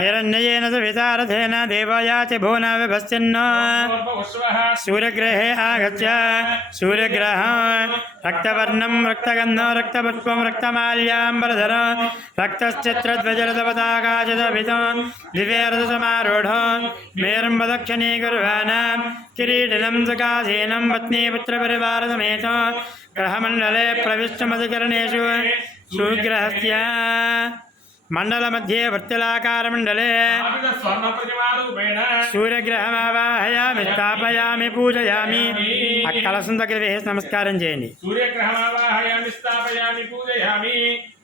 हिरण्येन सवितारथेन देवयाति भुवना विभश्चिन्न सूर्यग्रहे आगत्य सूर्यग्रहं रक्तवर्णं रक्तगन्धं रक्तपुष्पं रक्तमाल्याम्बरधरं रक्तश्चित्रध्वजरथपताकाचितभितं दिव्यरथसमारूढं मेरुं प्रदक्षिणीकुर्वाणां किरीटिनं सुखासीनं पत्नीपुत्रपरिवारसमेतं ग्रहमण्डले प्रविष्टमधिकरणेषु सूर्यग्रहस्य मंडलमध्ये वर्तिलाकारमण्डले सूर्यग्रहमावाहयामि स्थापयामि पूजयामि कलशं దగ్గర వేసి నమస్కారం చేయండి सूर्यग्रहमावाहयामि स्थापयामि पूजयामि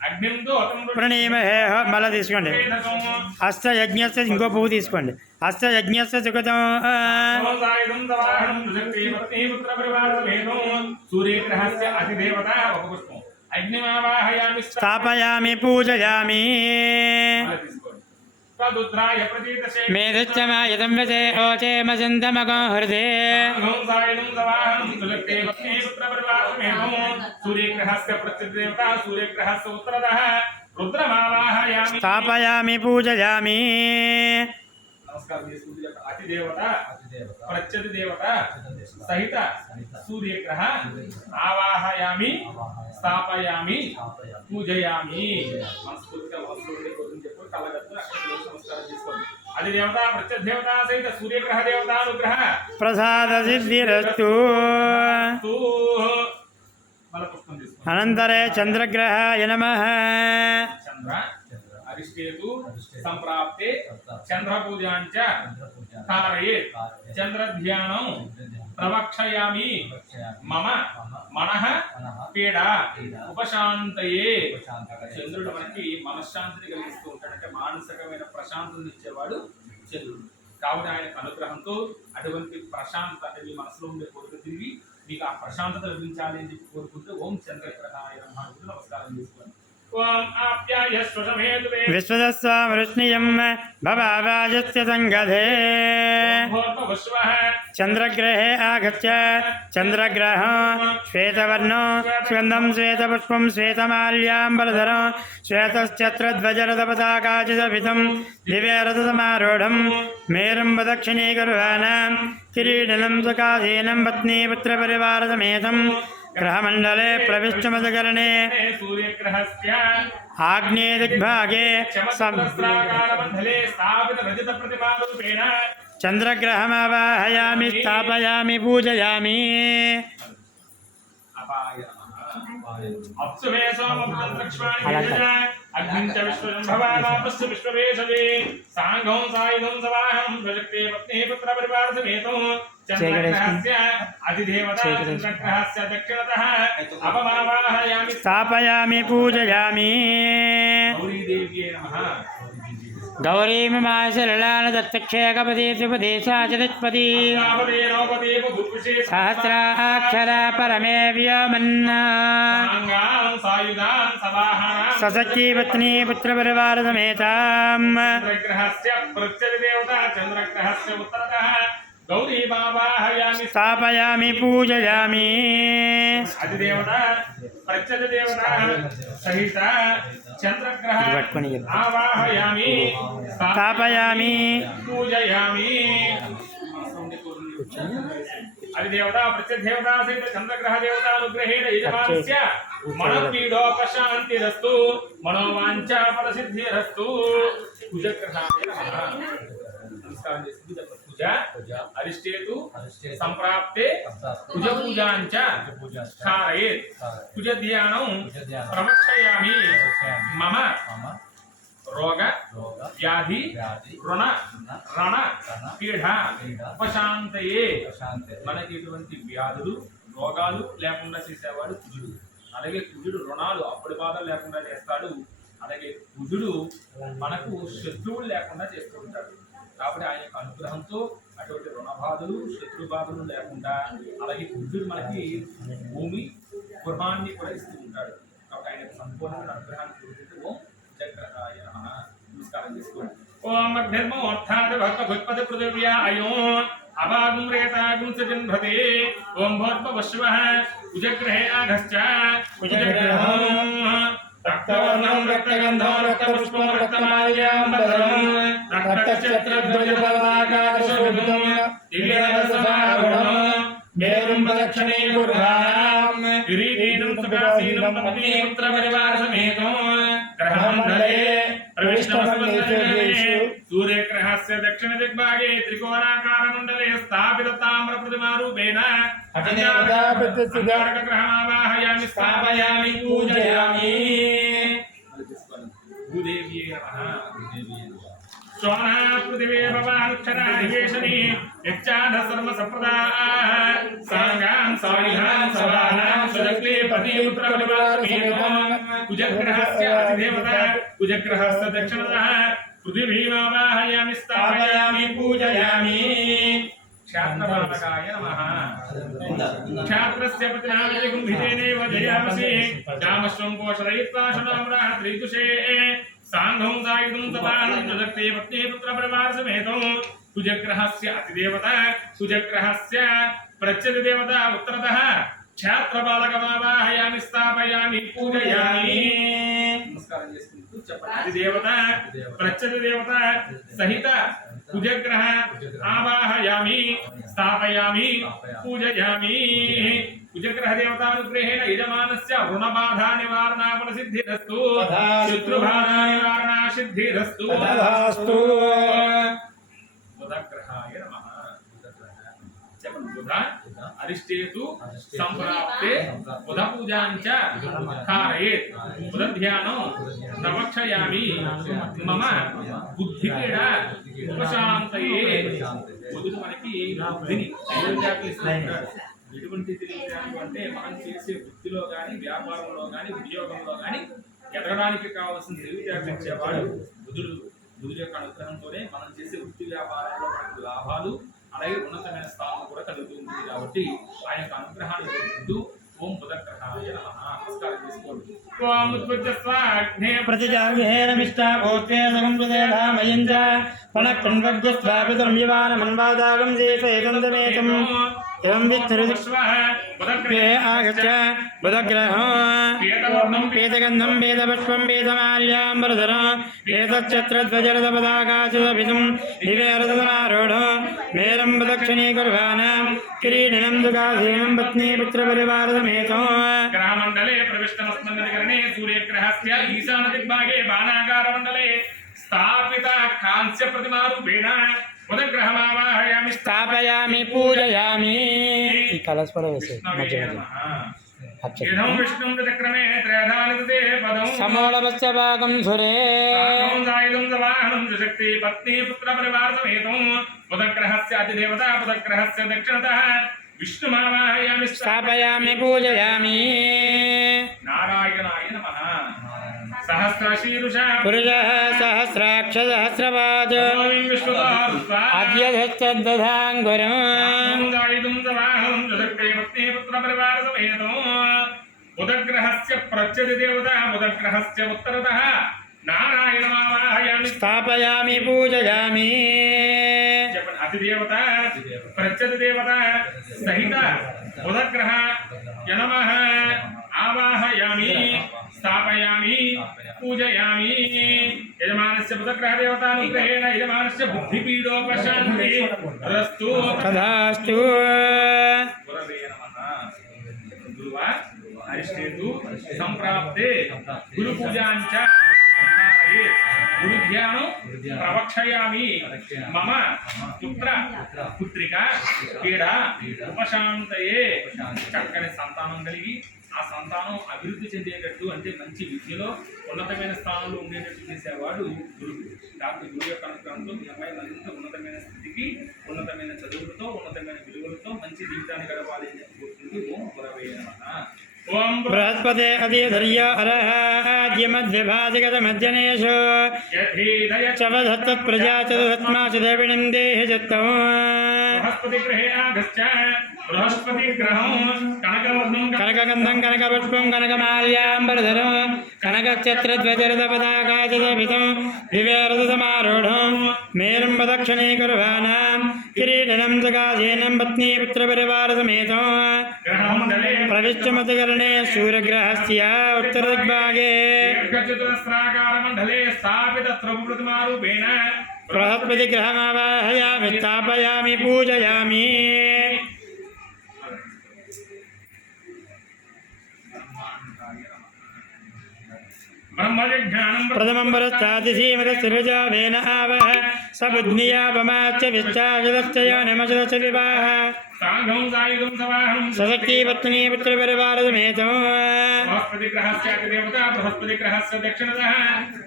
अग्निं दोतं प्रणीमहे మళ్ళీ తీసుకోండి హస్తయజ్ఞస్య ఇంకో పువ్వు తీసుకోండి హస్తయజ్ఞస్య సుగతం सूर्यग्रहस्य अधिदेवता उपपुष्पम् अग्निमावाहयामि स्थापयामि पूजयामि तदुद्राय प्रतीतसे मेधच्चमायतं वसे ओचेमसन्तमको हृदे सूर्यग्रहस्य प्रत्यदेवता सूर्यग्रहस्य उत्तरतः रुद्रमावाहयामि स्थापयामि पूजयामि नमस्कार अतिदेवता प्रत्यद देवता सहित सूर्यग्रह आवाहयामि स्थापयामि पूजयामि मनस्फूर्तिగా చెప్పు కలగత్తు నమస్కారం చేసుకోండి అధిదేవత ప్రత్యద దేవత సహిత సూర్యగ్రహ దేవతా అనుగ్రహ ప్రసాద సిద్ధిరస్తు అనంతరే చంద్రగ్రహాయ నమః చంద్ర అరిష్టేతు సంప్రాప్తే చంద్ర పూజాంచ कारये चंद्र ध्यानं प्रवक्षयामि मम मनः पीड़ा उपशांतये చంద్రుడు మనకి మనశ్శాంతిని కలిగిస్తూ ఉంటాడు అంటే మానసికమైన ప్రశాంతతను ఇచ్చేవాడు చంద్రుడు కాబట్టి ఆయన అనుగ్రహంతో అటువంటి ప్రశాంతత అంటే మీ మనసులో ఉండే కోరిక తిరిగి మీకు ఆ ప్రశాంతత లభించాలి అని చెప్పి కోరుకుంటూ ఓం చంద్రగ్రహాయ నమః నమస్కారం చేసుకోండి विश्वदस्वामृष्णियं भवावाजस्य संगधे चंद्रग्रहे आगत्य चंद्रग्रहं श्वेतवर्णो सुगन्धं श्वेतपुष्पं श्वेतमाल्याम्बरधरं श्वेतश्चत्रध्वजरथपताकाचितभितं दिव्यरथसमारूढं मेरुं प्रदक्षिणीकुर्वाणां किरीटिनं सुखासीनं पत्नीपुत्रपरिवारसमेतं ग्रहमण्डले प्रविष्टमधिकरणे सूर्यग्रहस्य आग्नेय दिग्भागे चंद्रग्रहमावाहयामि स्थापयामि पूजयामि स्थापयामि पूजयामि गौरीमाशललानदत्तक्षेकपदी त्रिपदेशाचरित्पदी सहस्राक्षरा परमे व्योमन्ना सशक्ति पत्नी पुत्रपरिवार समेताम् स्थापयामि पूजयामि अधिदेवता प्रत्यद देवता सहित चंद्रग्रह आवाहयामि स्थापयामि पूजयामि अधिदेवता प्रत्यद देवता सहित चंद्रग्रह देवता अनुग्रहेण यजमानस्य मनोपीडोपशान्तिरस्तु मनोवांఛा फलसिद्धिरस्तु कुजग्रहाय नमः नमस्कार पूजा अरिष्टेतु संप्राप्ते कुज पूजांच कारयेत् कुज ध्यानं प्रवक्षयामि मम रोग व्याधि ऋण रण पीड़ा ఉపశాంతయే మనకి ఇటువంటి వ్యాధులు రోగాలు లేకుండా చేసేవాడు కుజుడు అలాగే కుజుడు రుణాలు అప్పుడు బాధలు లేకుండా చేస్తాడు అలాగే కుజుడు మనకు శత్రువులు లేకుండా చేస్తూ ఉంటాడు కాబట్టి ఆయన యొక్క అనుగ్రహంతో అటువంటి రుణ బాధలు శత్రు బాధలు లేకుండా అలాగే కుజుడు మనకి భూమి గృహాన్ని కూడా ఇస్తూ ఉంటాడు కాబట్టి ఆయన సంపూర్ణమైన అనుగ్రహాన్ని కోరుకుంటూ ఓం చక్రహాయ నమః నమస్కారం చేసుకోండి ఓం అగ్నిర్మో అర్థాత్ భక్త భక్పతి పృథివ్యా అయో అభాగం రేతాగం సజన్భతే ఓం భోర్భవశ్వః కుజగ్రహే ఆగశ్చ కుజగ్రహం రక్తవర్ణం రక్తగంధం రక్తపుష్పం రక్తమాల్యాంబరం రక్తఛత్రధ్వజపతాకాశోభితం దివ్యరసమారుఢం మేరుం ప్రదక్షిణే కుర్వాణాం కిరీటీనం సుఖాసీనం పత్నీపుత్రపరివారసమేతం గ్రహమండలే ప్రవిష్టమస్తు సూర్యగ్రహస్య దక్షిణ దిగ్భాగే త్రికోణాకారమండలే స్థాపిత తామ్ర ప్రతిమారూపేణ గ్రహమావాహయామి స్థాపయామి పూజయామి భూదేవ్యే నమః స్వాహా పృథివే భవాక్షరా నివేశని యచ్చాధ సర్వ సంప్రదా సాంగాం సాయుధాం సవానాం సుజక్లే పతిపుత్ర పరివారసమేతం కుజగ్రహస్య అధిదేవత కుజగ్రహస్య దక్షిణతః పృథివీమావాహయామి స్థాపయామి పూజయామి క్షాత్రపాలకాయ నమః క్షాత్రస్య పతినామితి కుంభితేనేవ జయామసి జామశ్వం పోషరయిత్వా శునామ్రాః త్రిదుషే సాంఘం సాయుధం సపానం సుజక్తే పత్నీపుత్ర పరివారసమేతం కుజగ్రహస్య అతిదేవత కుజగ్రహస్య ప్రత్యతి దేవత ఉత్తరతః క్షాత్రపాలకమావాహయామి స్థాపయామి పూజయామి నమస్కారం చేసుకుంటూ చెప్పండి అతిదేవత ప్రత్యతి దేవత సహిత కుజగ్రహ ఆవాహయామి స్థాపయామి పూజయామి కుజగ్రహ దేవతానుగ్రహేణ యజమానస్య రుణబాధా నివారణాపన సిద్ధిరస్తు శత్రుబాధా నివారణా సిద్ధిరస్తు తథాస్తు. బుధగ్రహాయ నమః చెప్పండి బుధ అరిష్టేతు సంప్రాప్తే బుధ పూజాంచ కారయేత్ బుధ ధ్యానం ప్రవక్షయామి మమ బుద్ధిపీడ ఉపశాంతయే బుధుడు మనకి బుద్ధిని తెలివితేటలు ఇస్తున్నాడు. ఎటువంటి తెలివితేటలు అంటే మనం చేసే వృత్తిలో కానీ వ్యాపారంలో కానీ ఉద్యోగంలో కానీ ఎదగడానికి కావాల్సిన తెలివితేటలు ఇచ్చేవాడు బుధుడు. బుధుడు యొక్క అనుగ్రహంతోనే మనం చేసే వృత్తి వ్యాపారంలో మనకు లాభాలు అలాగే ఉన్నతమైన స్థానం కూడా కలుగుతూ ఉంటుంది. కాబట్టి ఆయన యొక్క అనుగ్రహాన్ని కోరుకుంటూ ఓం బుధగ్రహాయ నమః నమస్కారం చేసుకోండి. ఓం ఉత్పత్తిస్వాగ్నే ప్రతిజాగేరమిష్టాభూతే సగంసుదేధామయం చ పణః వివానమన్వాదాగం చేసేకందమేకం एवं वित्तरुद्रे आगच्छ बुधग्रहो पीतगन्धं पीतपुष्पं पीतमाल्याम्बरधरो पीतच्छत्रध्वजरथपताकाशोभितं दिव्यरथसमारूढो मेरं प्रदक्षिणीकुर्वाणां किरीटिनं सुखासीनं पत्नीपुत्रपरिवारसमेतो ग्रहमण्डले प्रविष्टमस्मन्नधिकरणे सूर्यग्रहस्य ईशानदिग्भागे बाणाकारमण्डले स्थापिता कांस्य प्रतिमारूपेण बुधग्रहमावाहयामि स्थापयामि पूजयामि कलस्पर वैसे इदं विष्णुं चक्रमे त्रयधानिते पदं समोलवस्य भागं सुरे सायुधं सवाहनं शक्ति पत्नी पुत्र परिवार समेतं बुधग्रहस्य अतिदेवता बुधग्रहस्य दक्षिणतः विष्णुमावाहयामि स्थापयामि पूजयामि नारायणाय नमः सहस्रशीर्षः पुरुषः सहस्राक्ष सहस्रपाद अद्यधश्चद्दधाङ्गुरम् बुधग्रहस्य प्रत्यति देवता बुधग्रहस्य उत्तरतः नारायणमावाहयामि स्थापयामि पूजयामि अतिदेवता प्रत्यति देवता सहित बुधग्रह नमः आवाहयामि स्थापयामि पूजयामि यजमानस्य बुधग्रह देवतानुग्रहेण यजमानस्य बुद्धिपीडोपशान्तिरस्तु तथास्तु गुरवे नमः गुरुवार अरिष्टेतु संप्राप्ते गुरुपूजाञ्च गुरुध्यानं प्रवक्षयामि मम पुत्र पुत्रिका पीडा ఉపశాంతయే చక్కని సంతానం కలిగి ఆ సంతానం అభివృద్ధి చెందేటట్టు అంటే మంచి విద్యలో ఉన్నతమైన స్థానంలో ఉండేటట్టు చేసేవాడు గురువు. కాబట్టి గురువు యొక్క అనుగ్రహంతో మీ అమ్మాయి మరింత ఉన్నతమైన స్థితికి ఉన్నతమైన చదువులతో ఉన్నతమైన విలువలతో మంచి జీవితాన్ని గడపాలి అని కోరుకుంటూ ఓం గురవే నమః. ఓం बृहस्पते अतिधर्य अर्हद्यमध्यभाजिगतमध्यनेषु चवधत्तत्प्रजा चतुर्मासु देविणं देहि चित्तौ बृहस्पति ग्रहे आगच्छ बृहस्पति ग्रहं कनकवर्णं कनकगन्धं कनकपुष्पं कनकमाल्याम्बरधरं कनकच्छत्रध्वजरथपताकाशोभितं दिव्यरथसमारूढं मेरुं प्रदक्षिणीकुर्वाणां किरीटनं सकाशेनं पत्नी पुत्रपरिवारसमेतं ग्रहमण्डले प्रविष्टमतकर्णे सूर्यग्रहस्य उत्तरदिग्भागे दीर्घचतुरस्राकारमण्डले स्थापितत्रप्रतिमारूपेण बृहस्पतिग्रहमावाहयामि स्थापयामि पूजयामि ब्रह्मज्ञानं प्रथमं वरश्चातिसीमतस्तिरजावेन आवह सबुद्नियापमाच्च विश्चाचदश्चयो नमचदश्च विवाह साङ्गं सायुधं सवाहनं सशक्ति पत्नी पुत्रपरिवारसमेतं बृहस्पतिग्रहस्यादिदेवता बृहस्पतिग्रहस्य दक्षिणतः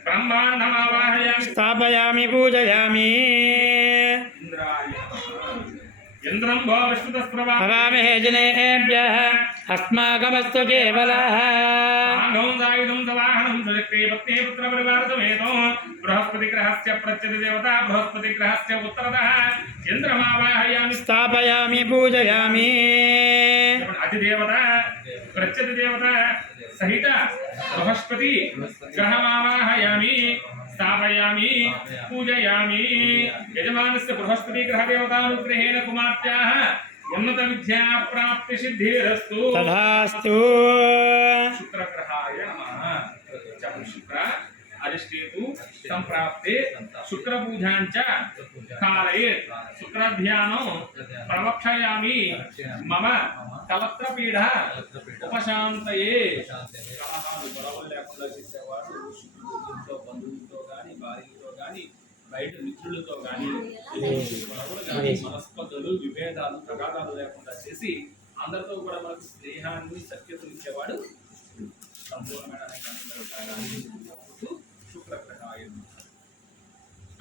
ब्रह्माण्डमावाहयामि स्थापयामि पूजयामि इन्द्रं भो विष्णुतस्प्रभा हवामहे जनेभ्यः अस्माकमस्तु केवलः साङ्गं सायुधं सवाहनं सशक्ति पत्नी पुत्रपरिवारसमेतं बृहस्पतिग्रहस्य प्रत्यधिदेवता बृहस्पतिग्रहस्य उत्तरतः इन्द्रमावाहयामि स्थापयामि पूजयामि अतिदेवता प्रत्यधिदेवता सहित बृहस्पति ग्रहमावाहयामि स्थापयामि पूजयामि यजमानस्य बृहस्पति ग्रहदेवतानुग्रहेण कुमार्त्याः उन्नतविद्याप्राप्तिसिद्धिरस्तु तथास्तु शुक्रग्रहाय नमः शुक्र अरिष्टेतु संप्राप्ते शुक्रपूजाञ्च कारयेत् शुक्रध्यानं प्रवक्षयामि मम कलत्रपीडा उपशान्तये బంధువులతో కానీ భార్యతో కానీ బయట మిత్రులతో కానీ మనస్పర్ధలు విభేదాలు తగాదాలు లేకుండా చేసి అందరితో కూడా మనకు స్నేహాన్ని సఖ్యతను ఇచ్చేవాడు సంపూర్ణమైన శుక్రగ్రహాయ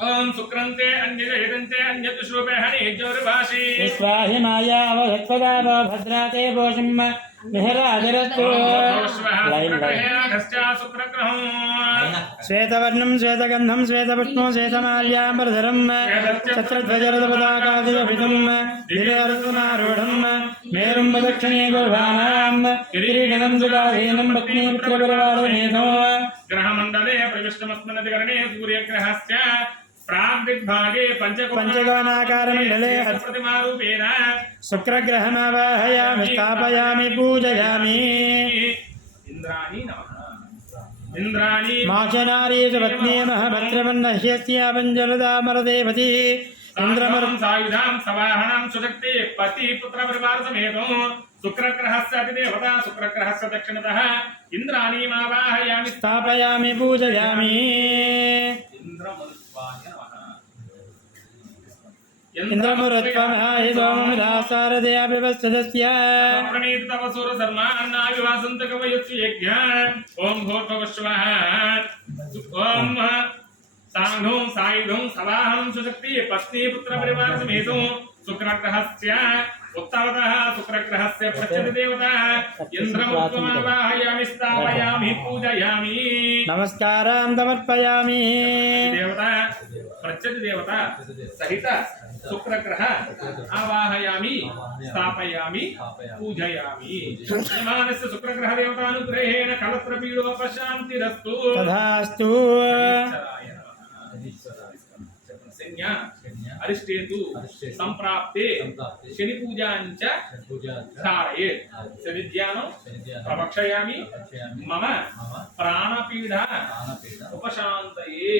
ఓం శుక్రంతే అన్యజయదంతే అన్యదుశ్రూపేహని జోర్భాషి విశ్వాహి మాయావధత్వదావో భద్రాతే భోషం మిహరాజరత్తు శుక్రగ్రహం శ్వేతవర్ణం శ్వేతగంధం శ్వేతపుష్పం శ్వేతమాల్యాంబరధరం ఛత్రధ్వజరథపతాకాదిభితం దివ్యరథమారూఢం మేరుం ప్రదక్షిణే గుర్వాణాం కిరీటం సుగాధీనం పత్నీ పుత్రపరివారమేధో గ్రహమండలే ప్రవిష్టమస్మన్నదికరణే సూర్యగ్రహస్య ప్రాగ్దిగ్భాగే పంచకోణాకారమండలే प्रतिमारूपेण शुक्रग्रहमावाहयामि स्थापयामि पूजयामि इंद्राणी नमः इंद्राणी माक्षनारीषु पत्नी महभद्रमन्नह्यस्यापञ्जलदामरदेवती इंद्रमरं सायुधां सवाहनं सुशक्ति पति पुत्र परिवार समेतं शुक्रग्रहस्य अधिदेवता शुक्रग्रहस्य दक्षिणतः इंद्राणीमावाहयामि स्थापयामि पूजयामि इंद्रमुरुत्वमहाहि सोमदासारदयाभिवस्तदस्य प्रणीत तपसुर सर्वान्नाभिवासन्त कवयस्य यज्ञ ओम भूर्भुवस्वः ओम साङ्घं सायुधं सवाहनं सुशक्ति पत्नी पुत्र परिवार समेतं शुक्रग्रहस्य उत्तरतः शुक्रग्रहस्य प्रत्यधिदेवता इन्द्रमुत्तमावाहयामि स्थापयामि पूजयामि नमस्कारां समर्पयामि देवता प्रत्यधिदेवता सहित शुक्रग्रह आवाहयामि स्थापयामि पूजयामि यजमानस्य शुक्रग्रह देवतानुग्रहेण कलत्रपीडोपशान्तिरस्तु तथास्तु अरिष्टेतु संप्राप्ते शनि पूजाञ्च कारयेत् शनिध्यानं प्रवक्षयामि मम प्राणपीडा उपशान्तये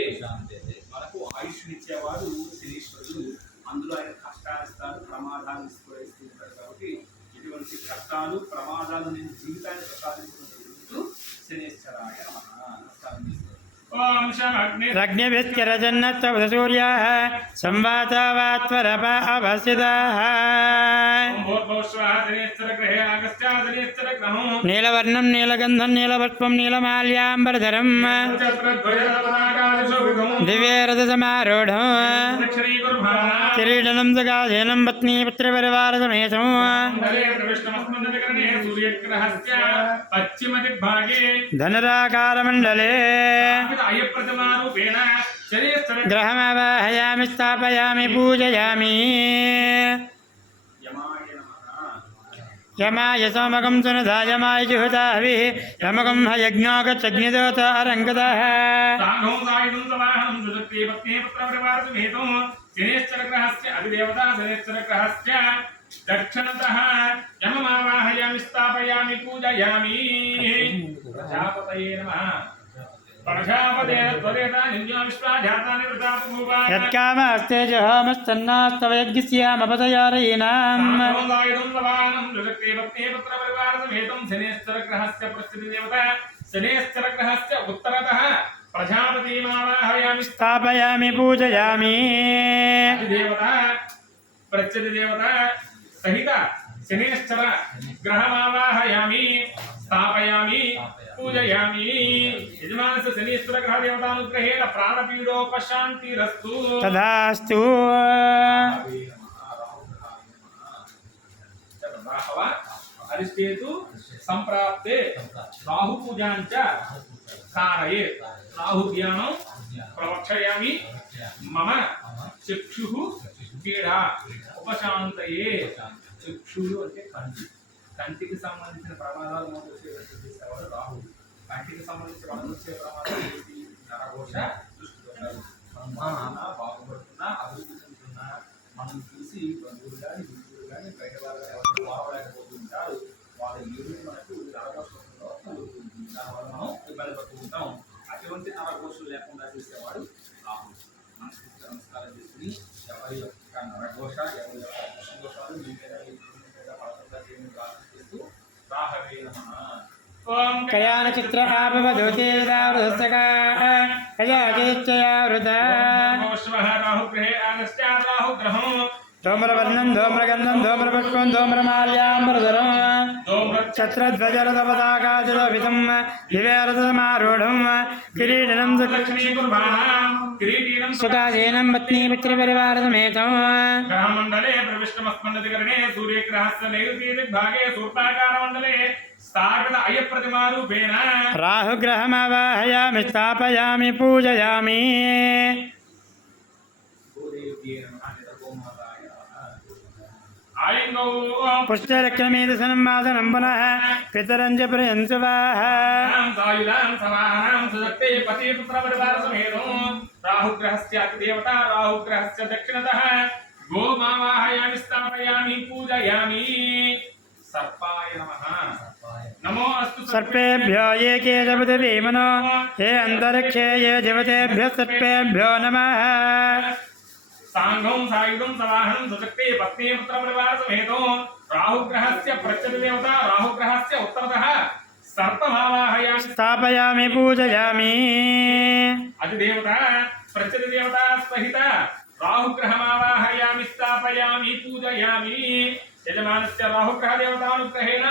మనకు ఆయుష్నిచ్చేవాడు శనీశ్వరుడు అందులో ఆయన కష్టాలు ఇస్తాడు ప్రమాదాలు కూడా ఇస్తూ ఉంటాడు కాబట్టి ఇటువంటి కష్టాలు ప్రమాదాలు నేను జీవితాన్ని ప్రసాదించడం శనేశ్వరాయ నమః నమస్కారం ఓం శాంతి रग्निभिश्चरजन्नत्वसूर्याः संवातावात्वरप अवस्थिताः नीलवर्णं नीलगन्धं नीलपुष्पं नीलमाल्याम्बरधरं दिव्यरथसमारूढं किरीटनं सगाधीनं पत्नी पुत्रपरिवारसमेतं धनुराकारमण्डले ग्रहमावाहयामि स्थापयामि पूजयामि यमाय सोमकं सुनधायमाय जुहुताभिः यमकं ह यज्ञागच्छग्निदेवतारङ्गतः साघं सायुधं समाहनं सुदत्ते पत्नी पुत्रपरिवारसमेतं शनेश्चरग्रहस्य अधिदेवता शनेश्चरग्रहस्य दक्षिणतः यममावाहयामि स्थापयामि पूजयामि प्रजापतये नमः प्रजापते त्वरेता निन्या विश्वाजातानि प्रजापभूवा यत्कामस्ते जहामस्तन्नास्तव यज्ञस्यामपतयारयीनाम् साघं सायुधं समाहनं सुदत्ते पत्नी पुत्रपरिवारसमेतं शनेश्चरग्रहस्य प्रस्थितिदेवता शनेश्चरग्रहस्य उत्तरतः प्रजापतिमावाहयामि स्थापयामि पूजयामि देवता प्रत्यय देवता सहित शनेश्चर ग्रहमावाहयामि स्थापयामि पूजयामि यजमानस्य शनेश्वर ग्रह देवतानुग्रहेण प्राणपीडोपशान्तिरस्तु तथास्तु राहव अरिष्टेतु संप्राप्ते राहु पूजाञ्च कारयेत् राहु ध्यानं प्रवक्षयामि मम चक्षुः पीड़ा ఉపశాంతయే చక్షులు అంటే కంటికి సంబంధించిన ప్రమాదాలు మోసేవాడు రాహు కంటికి సంబంధించిన వచ్చే ప్రమాదాలు ఏంటి నరఘోష బాగుపడుతున్నా అభివృద్ధి చెందుతున్నా మనం చూసి బంధువులు కానీ మిత్రులు కానీ బయట వాళ్ళు బాగలేకపోతుంటారు వాళ్ళ ఏమి మనకు నరఘోషంలో దానివల్ల మనం ఇబ్బంది పడుతుంటాం అటువంటి నరఘోషలు లేకుండా చేసేవాడు రాహు మనస్ఫూర్తి నమస్కారం చేసుకుని ఎవరి యొక్క నరఘోష ఎవరి యొక్క దోషాలు మీ మీద పడకుండా చేయని ప్రార్థన చేస్తూ రాహవే నమః. ఓం కయానచిత్ర ఆపవధూతేదావృతస్సకా కయాచిచ్చయావృత నమః రాహుగ్రహే ఆగస్త్య రాహుగ్రహం ధూమ్రవర్ణం ధూమ్రగంధం ధూమ్రపుష్పం ధూమ్రమాల్యాంబరధరం ఛత్రధ్వజరథపతాకాచలోభితం దివ్యారథమారూఢం కిరీటినం కిరీటీనం సుఖాసీనం పత్నీమిత్రపరివారసమేతం గ్రహమండలే ప్రవిష్టమస్మన్నదికరణే సూర్యగ్రహస్య నైరుతి దిగ్భాగే సూర్పాకారమండలే స్థాపిత అయప్రతిమారూపేణ రాహుగ్రహమావాహయామి స్థాపయామి పూజయామి పుష్పలక్ష్మీదశనం వాసనం పునః పితరంజ ప్రియంసువాహ రాహుగ్రహస్య అతిదేవత రాహుగ్రహస్య దక్షిణతః గోమావాహయామి స్థాపయామి పూజయామి సర్పాయ నమః నమో అస్తు సర్పేభ్యో ఏ కేశపృథివీమనో ఏ అంతరిక్షే ఏ జవతేభ్యः సర్పేభ్యో నమః సాంఘం సాయుధం సవాహనం సుశక్తి పత్ని పుత్ర పరివార సమేతం రాహుగ్రహస్య ప్రత్యయ దేవత రాహుగ్రహస్య ఉత్తరతః సర్పమావాహయామి స్థాపయామి పూజయామి అధిదేవత ప్రత్యయ దేవత సహిత రాహుగ్రహమావాహయామి స్థాపయామి పూజయామి యజమానస్య రాహుగ్రహ దేవతానుగ్రహేణ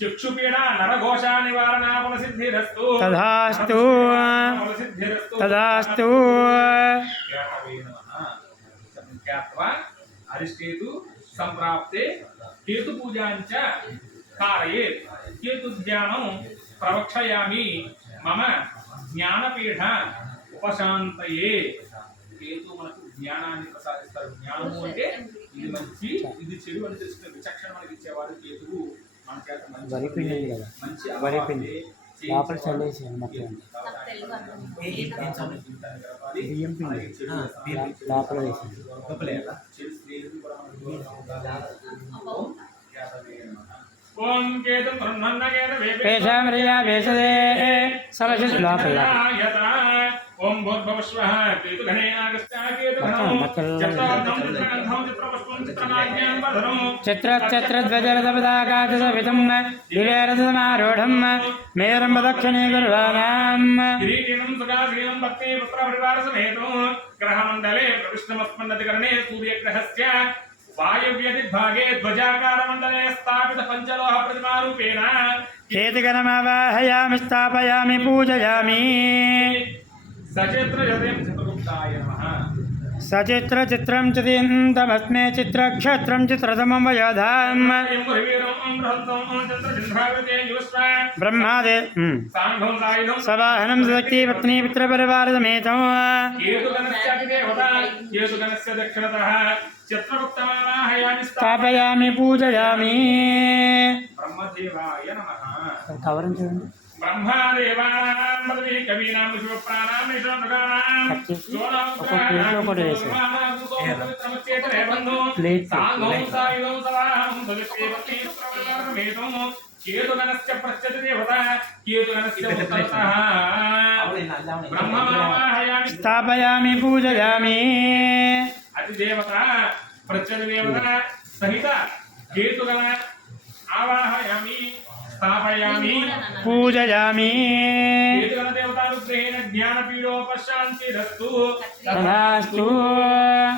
చక్షుపీడా నరఘోషా నివారణా ఫలసిద్ధిరస్తు తథాస్తు ఫలసిద్ధిరస్తు తథాస్తు జ్ఞాత్వా అరిష్టేతు సంప్రాప్తే కేతు పూజాంచ कारयेत् केतु ध्यानं प्रवक्षयामि मम ज्ञानपीठ उपशांतये కేతు మనకు జ్ఞానాన్ని ప్రసాదిస్తాడు జ్ఞానము అంటే ఇది మంచి ఇది చెడు అని తెలుసుకునే విచక్షణ మనకి ఇచ్చేవాడు కేతువు మన చేత మంచి వరిపిండి లోపల చల్లేసాను మొత్తం బియ్యం పిండి లోపల వేసింది ఓం కేతు బ్రహ్మన్నగేన వేషామరియా వేషదే సమశి లోపల ఓం భూర్భవస్వః కేతు ఘనే ఆగస్త్య కేతు ఘనం చత్రార్థం చిత్రగంధం చిత్రపుష్పం చిత్రనాట్యం వధరం చిత్రధ్వజరథపతాకాశవితం దివేరథమారూఢం మేరం దక్షిణే గుర్వాణాం కిరీటినం సుఖాసీనం భక్తి పుత్ర పరివార సమేతం గ్రహమండలే ప్రవిష్టమస్మన్నదికరణే సూర్యగ్రహస్య వాయవ్యదిగ్భాగే ధ్వజాకారమండలే స్థాపిత పంచలోహ ప్రతిమారూపేణ కేతుగణమావాహయామి స్థాపయామి పూజయామి సచేత్రజతిం చిత్రగుప్తాయ నమః సచిత్ర చిత్రం చితమస్మే చిత్రక్షత్రం చిత్రతమం వయోధాం బ్రహ్మాదే సవాహనం సక్తి పత్ని పుత్రపరివార సమేతం స్థాపయామి పూజయామి. బ్రహ్మదేవాయ నమః. కవరం చూడండి. స్థాపయామి పూజయామి. అతిదేవత ప్రత్యదేవత సహిత కేతుగణ ఆవాహయామి స్థాపయామి పూజయామి. కేతుగణ దేవతానుగ్రహేణ జ్ఞానపీడోపశాంతిరస్తు. తథాస్తు.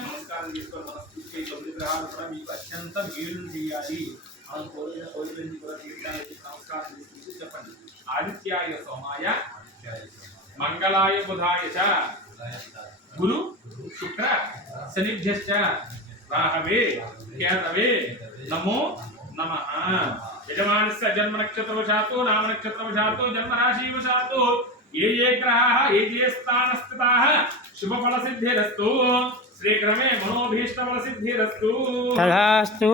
నమస్కారం చేసుకోవాలి. మనస్ఫూర్తిగా 9 గ్రహాలు కూడా మీకు అత్యంత మేలు చేయాలి. మనం కోరిన కోరికలన్నీ కూడా తీర్చడానికి నమస్కారం చేసుకుంటూ చెప్పండి. ఆదిత్యాయ సోమాయ మంగళాయ బుధాయ చ గురు శుక్ర శనిభ్యశ్చ రాహవే కేతవే నమో నమః. యజమానస్య జన్మ నక్షత్రవశాత్తు నామ నక్షత్రవశాత్తు జన్మ రాశివశాత్తు ఏ ఏ గ్రహాः ఏ ఏ స్థానస్థితాः శుభఫల సిద్ధిరస్తు. శ్రీక్రమే మనోభీష్టఫల సిద్ధిరస్తు. తథాస్తు.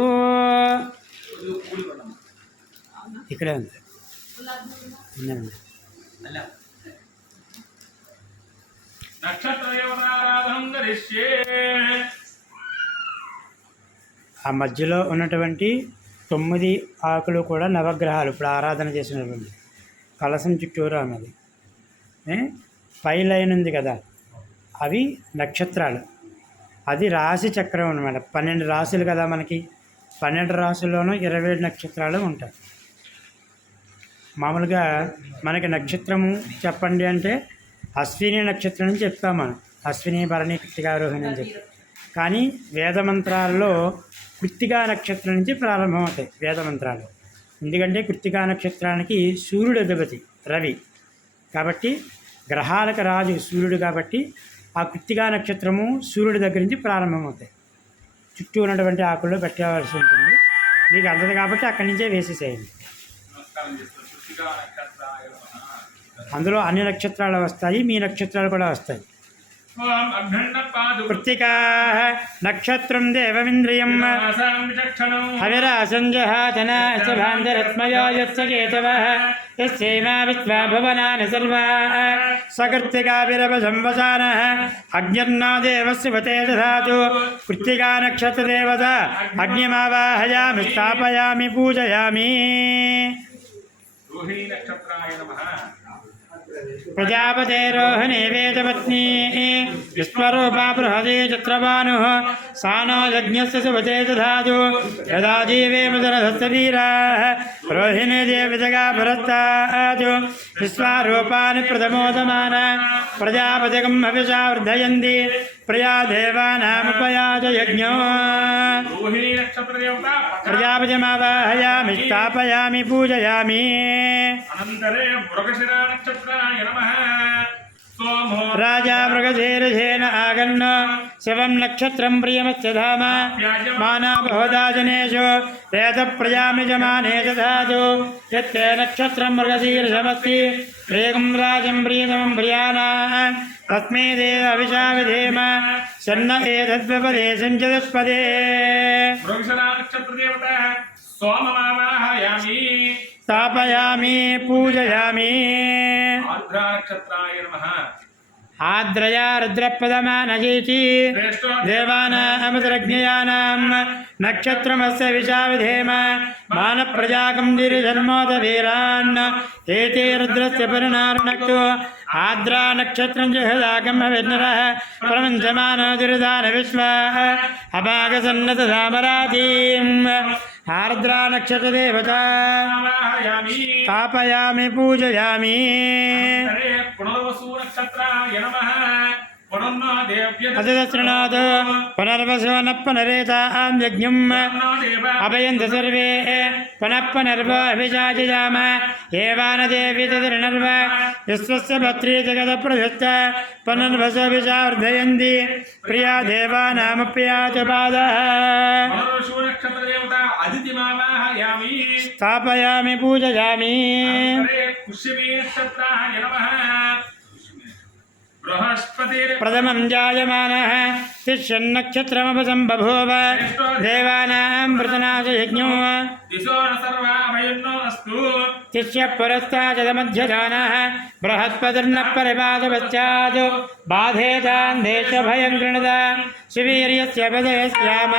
ఇక్కడే ఉంది. నక్షత్ర దేవతారాధనం కరిష్యే. ఆ మధ్యలో ఉన్నటువంటి 9 ఆకులు కూడా నవగ్రహాలు ఇప్పుడు ఆరాధన చేసినటువంటి కలసం చుట్టూరు అన్నది. పై లైన్ ఉంది కదా, అవి నక్షత్రాలు. అది రాశి చక్రం అన్నమాట. 12 రాశులు కదా మనకి. 12 రాశుల్లోనూ 27 నక్షత్రాలు ఉంటాయి. మామూలుగా మనకి నక్షత్రము చెప్పండి అంటే అశ్విని నక్షత్రం అని చెప్తాం మనం. అశ్విని భరణి కృత్తికా రోహిణి అని చెప్పి. కానీ వేదమంత్రాల్లో కృత్తికా నక్షత్రం నుంచి ప్రారంభమవుతాయి వేదమంత్రాలు. ఎందుకంటే కృత్తికా నక్షత్రానికి సూర్యుడు అధిపతి రవి కాబట్టి, గ్రహాలకు రాజు సూర్యుడు కాబట్టి ఆ కృత్తికా నక్షత్రము సూర్యుడి దగ్గర నుంచి ప్రారంభమవుతాయి. చుట్టూ ఉన్నటువంటి ఆకుల్లో పెట్టవలసి ఉంటుంది. మీకు అందదు కాబట్టి అక్కడి నుంచే వేసేసేయండి. అందులో అన్ని నక్షత్రాలు వస్తాయి, మీ నక్షత్రాలు కూడా వస్తాయి. కృత్తికా నక్షత్రం దేవమింద్రియం హవిరాసంజహాతనాశభాంతరత్మయో యస్య కేతవః యస్యైమా విశ్వా భువనాని సర్వాః సకృత్తికాభిరవసంవసానః అగ్నిర్నో దేవస్య వతే దధాతు. కృత్తికా నక్షత్ర దేవత అగ్నిమావాహయామి స్థాపయామి పూజయామి. రోహిణీ నక్షత్రాయ నమః. ప్రజాపతే రోహిణీ వేదపత్నీ విశ్వరూపా బృహదీ చిత్రభానుః సానో యజ్ఞస్య శుభతే దధాతు. యదా జీవేమ జనధస్య వీరాః రోహిణీ దేవతగా పురస్తాతు. విశ్వరూపాని ప్రథమోదమాన ప్రజాపతిగం హవిషా వృద్ధయంతి. ప్రియా దేవానాముపయాచ యజ్ఞో. రోహిణీ నక్షత్ర దేవత ప్రజాపతిమావాహయామి స్థాపయామి పూజయామి. అనంతరే మృగశిరా నక్షత్రాయ నమః. సోమో రాజా మృగశీర్షేణ ఆగన్న శివం నక్షత్రం ప్రియమస్య ధామ మానా బహుదా జనేషు వేద ప్రజామి జమానే దధాతు. యత్తే నక్షత్రం మృగశీర్షమస్తి ప్రియకం రాజం ప్రియతమం ప్రియానా తస్మై దేవ అవిషా విధేమ శన్న ఏతద్వ్యపదేశం చతుష్పదే. మృగశిరా నక్షత్ర దేవత సోమమావాహయామి స్థాపయామి పూజయామి. ఆర్ద్రా నక్షత్రాయ నమః. ఆద్రయా రుద్రపదమానజీతి దేవానామృజ్ఞయానాం నక్షత్రమస్య విషా విధేమ మాన ప్రజాకం దిరిధర్మోద వీరాన్ ఏతే రుద్రస్య పరిణారణక్తు. ఆద్రా నక్షత్రం జహదాకం విఘ్నరః ప్రపంచమానో దురిదాన విశ్వ అభాగసన్నత సామరాధీం. ఆర్ద్రా నక్షత్ర దేవత స్థాపయామి పూజయామి. పునర్వసు నక్షత్రాయ నమః. पुनर्नो देव्य अदशृणात् पुनर्वसुवनः पुनरेतां यज्ञम् पुनर्नो देव अभयन्ति सर्वे पुनः पुनर्वाभिजाजयाम एवानदेवी तदर्णर्व विश्वस्य भद्रे जगदप्रभृष्ट पुनर्वसुभिषावर्धयन्ति प्रिया देवानामप्रिया च पादः पुनर्वसु नक्षत्रदेवता अदितिमावाहयामि स्थापयामि पूजयामि पुष्यमे नक्षत्राय नमः बृहस्पतिर् प्रथमं जायमानः तिष्यन्नक्षत्रमपसम्बभूव देवानां वृतनाथयज्ञो दिशो न सर्वा भयन्नो अस्तु तिष्यः पुरस्ताचदमध्यजानः बृहस्पतिर्नः परिपादपश्चात् बाधेतान् देशभयं गृणदा शिवीर्यस्य पदयस्याम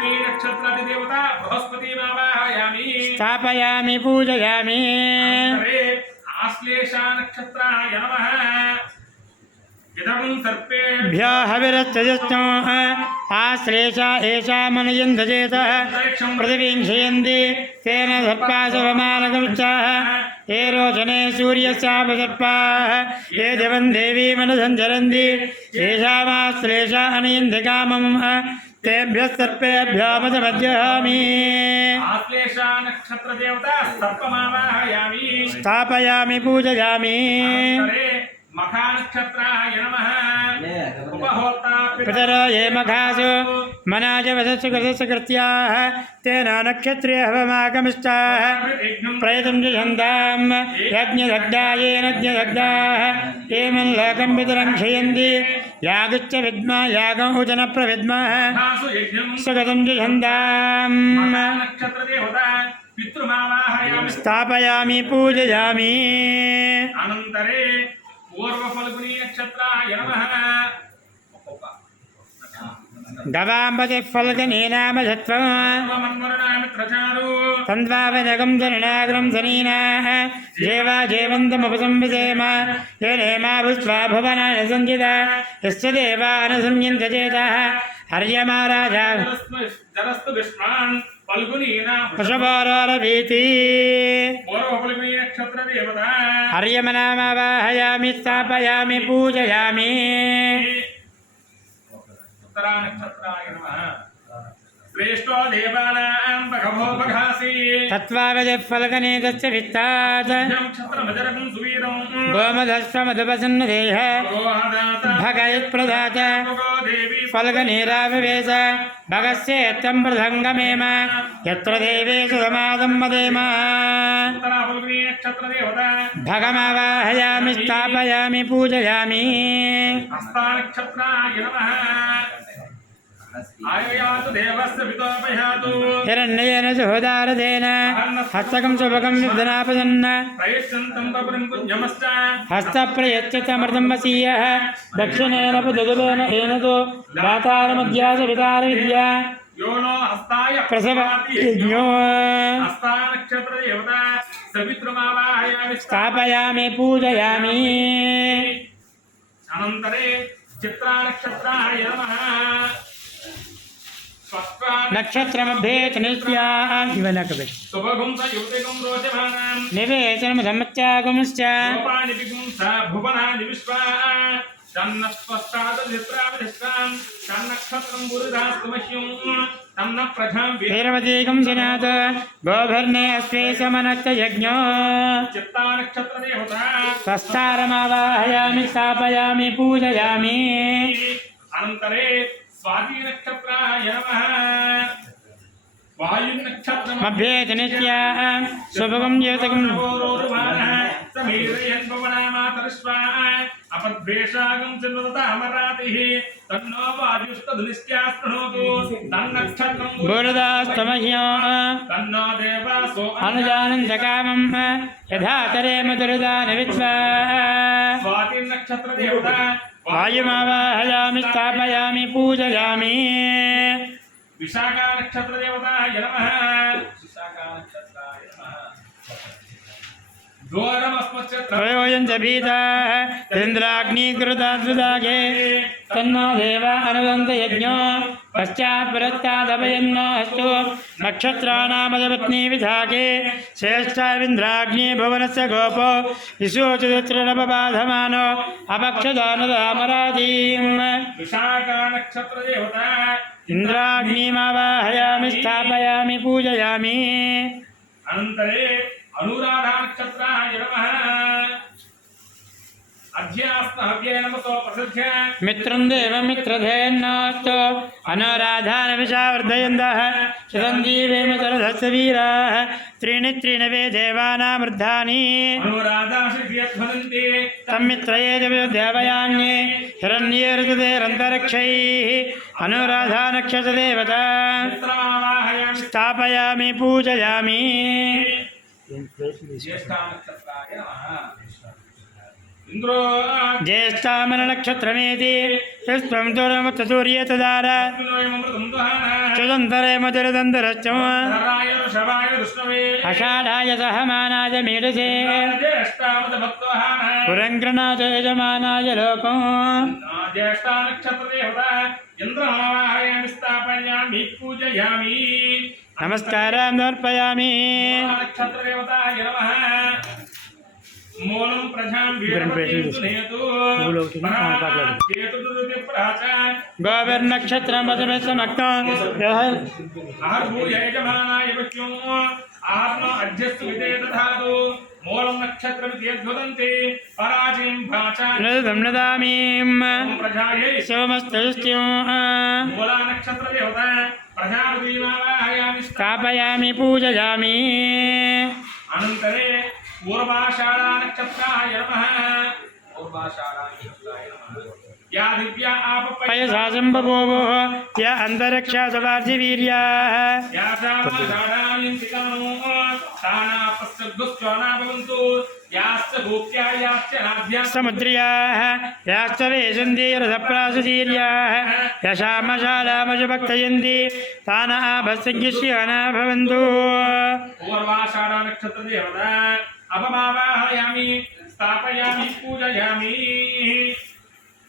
श्री नक्षत्रादिदेवता बृहस्पतिमावाहयामि स्थापयामि पूजयामि अरे आश्लेषा नक्षत्राय नमः इदं सर्पेभ्यः भ्यो हविरश्चजस्तो आश्लेषा एषा मनयन्धजेतः पृथिवीं क्षयन्ति तेन सर्पाशवमानकमुच्चाः ये रोचने सूर्यस्यापसर्पाः ये दिवं देवीमनुसञ्चरन्ति येषामाश्लेषा अनयन्ति कामम् तेभ्यः सर्पेभ्यो मदमध्यहामि आश्लेषा नक्षत्रदेवता सर्पमावाहयामि स्थापयामि पूजयामि अरे मखा नक्षत्राय नमः उपहोता पितरो ये मघासु मनाजवसस्य कृतस्य कृत्याः तेन नक्षत्रे हवमागमिष्टाः प्रयतं च छन्दां यज्ञदग्धाः ये मल्लोकं पितरं क्षयन्ति यागश्च विद्मः यागं उचन प्रविद्मः यज्ञं सुगतं च छन्दां नक्षत्रदेवता पितृमावाहयामि स्थापयामि पूजयामि अनन्तरे पूर्वफल्गुनी नक्षत्राय नमः गवाम्बतिः फल्गुनी नाम सत्त्वम् मन्मरणामित्रचारु तन्द्वावनगं धरणाग्रं धनीनाः जेवा जेवन्तमुपसंविधेम ये नेमा भुस्वा भुवनानि सञ्चिता यस्य देवा अनुसंयन्त चेतः हर्यमा राजा जरस्तु विष्मान् फल्गुनीना पशुभोरोरभीति पूर्वफल्गुनी नक्षत्रदेवता हर्यमनामावाहयामि स्थापयामि पूजयामि उत्तरा नक्षत्राय नमः श्रेष्ठो देवानां भगवो भगासि तत्त्वावधिः फल्गुनी तस्य वित्तात् नक्षत्रमजरकं सुवीरं गोमधस्त्वमधुपसन्नदेह गोहदाता भगयत्प्रदात भगो देवी फल्गुनीराविवेश भगस्य यत्तं प्रसङ्गमेम यत्र देवेषु समादं मदेम उत्तरा फल्गुनी नक्षत्रदेवता भगमावाहयामि स्थापयामि पूजयामि हस्ता नक्षत्राय नमः आययातु देवस्य पितोपयातु हिरण्येन सुहृदारथेन हस्तकं सुभगं विधनापदन् प्रयच्छन्तं बबुरं पुण्यमश्च हस्तप्रयच्छतमृतं वसीयः दक्षिणेन पुदगुलेन येन तु दातारमध्यासवितारविद्या यो नो हस्ताय प्रसवति यज्ञो हस्ता नक्षत्रदेवता सवितृमावाहयामि स्थापयामि पूजयामि अनन्तरे चित्रा नक्षत्राय नमः स्वस्त्वा नक्षत्रमभ्येत नित्याः इवनकबेट शुभगुं स युवतिगुं रोचमानां निवेशनमधमत्यागुंश्च गोपानि विगुं स भुवनानि विश्वा तन्नस्त्वष्टादधित्राविधिष्टां तन्नक्षत्रं गुरुदास्तु मह्यं तन्न प्रजां वीरवतीगं जनात गोभर्णे अस्वे समनश्च यज्ञो चित्ता नक्षत्रदेवता स्वस्थारमावाहयामि स्थापयामि पूजयामि अनन्तरे स्वाति नक्षत्राय नमः वायुनक्षत्रम् मभ्येत नित्याः शुभगं ज्योतिगं समीरयन् पवनामातर्ष्वा अपद्वेषागं चिन्वतामरातिः तन्नो वायुस्तधुनिश्चास्पृणोतु तन्नक्षत्रं गुरुदास्तमह्यो तन्नो देवासो अनुजानन्दकामं यथा तरेम दुर्दानि विद्वा स्वातिनक्षत्रदेवता वायुमावाहयामि स्थापयामि पूजयामि विशाखा नक्षत्रदेवताय नमः विशाखा नक्षत्राय नमः द्वारमस्मच्चत्र त्रयोऽयं च भीताः इन्द्राग्निकृताद्विदागे तन्नो देवा अनुदन्त यज्ञो पश्चात् पुरस्तादभयन्नास्तु नक्षत्राणामदपत्नी विधाके श्रेष्ठाविन्द्राग्नि भुवनस्य गोपो विशोचदुत्रणपबाधमानो अपक्षदानदामरादीम् विशाखा नक्षत्र देवता इन्द्राग्निमावाहयामि स्थापयामि पूजयामि अनन्तरे अनुराधा नक्षत्राय नमः अध्यास्महव्ये नमसो प्रसिद्ध्य मित्रं देवं मित्रधेन्नास्तो अनाराधानविषावर्धयन्तः शतं जीवेमतरधस्य वीराः त्रीणि वे देवानामृद्धानि अनुराधा श्रीयध्वनन्ति तन्मित्रये देवयान्ये हिरण्ये ऋतुदेरन्तरिक्षैः अनुराधा नक्षत्रदेवता चित्रमावाहयामि स्थापयामि पूजयामि ज्येष्ठा नक्षत्राय नमः इंद्रो ज्येष्ठामननक्षत्रमेति यस्त्वं दूरमुत्तसूर्ये तदार चुदन्तरे मधुरदन्तरश्च धराय ऋषभाय विष्णवे अषाढाय सहमानाय मेढसे ज्येष्ठामदभक्तवहान पुरङ्कृणाच यजमानाय लोकम् ज्येष्ठा नक्षत्रदेवता इन्द्रमावाहयामि स्थापयामि पूजयामि नमस्कारं समर्पयामि नक्षत्रदेवताय नमः मूलं प्रजां गोविर्नक्षत्रं वसुमेसमक्तं आहर्भूय यजमानाय वच्युं आत्म अध्यस्तु विदे दधातु मूलं नक्षत्रमित्यद्वदन्ति पराचिं भाचा नदामि प्रजायै सोमस्तुष्ट्यं मूला नक्षत्रदेवता प्रजापतिमावाहयामि स्थापयामि पूजयामि अनन्तरे पूर्वाषाढा नक्षत्राय नमः पूर्वाषाढा नक्षत्राय नमः या दिव्या पयसा सम्भवोः या अन्तरिक्षासवार्जिवीर्याः या सामाषाढायन्तिकानो तानापस्सद्गुस्त्वाना भवन्तु याश्च गोप्या याश्च नाभ्याः समुद्र्याः याश्च वेशन्तीरसप्रासुतीर्याः यशामशालामशभक्तयन्ति तान आभस्सङ्गिष्याना भवन्तु पूर्वाषाढा नक्षत्रदेवता अपमावाहयामि स्थापयामि पूजयामि